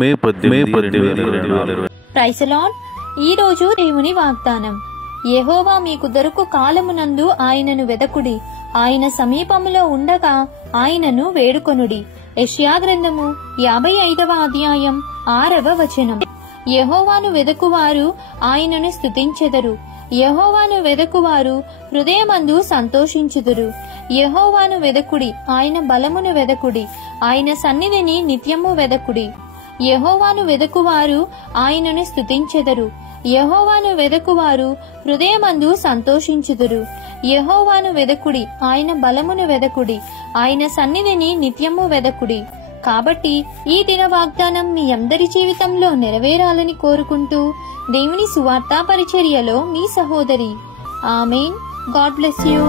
May 18 praise the lord. ఈ రోజు దేవుని వాగ్దానం. యెహోవా మీకు దొరకు కాలమునందు ఆయనను వెదకుడి, ఆయన సమీపములో ఉండగా ఆయనను వేడుకొనుడి. యెషయా గ్రంథము 55వ అధ్యాయం 6వ వచనం. యెహోవాను వెదకువారు ఆయనను స్తుతించెదరు. యెహోవాను వెదకువారు హృదయమందు సంతోషించుదురు. యెహోవాను వెదకుడి, ఆయన బలమును వెదకుడి, ఆయన సన్నిధిని నిత్యము వెదకుడి. యెహోవాను వెదకువారు ఆయనను స్తుతించెదరు. యెహోవాను వెదకువారు హృదయమందు సంతోషించుదురు. యెహోవాను వెదకుడి, ఆయన బలమును వెదకుడి, ఆయన సన్నిధిని నిత్యము వెదకుడి. కాబట్టి ఈ దిన వాగ్దానం మీ అందరి జీవితంలో నెరవేరాలని కోరుకుంటూ దేవుని సువార్తా పరిచర్యలో మీ సహోదరి. ఆమేన్. God bless you.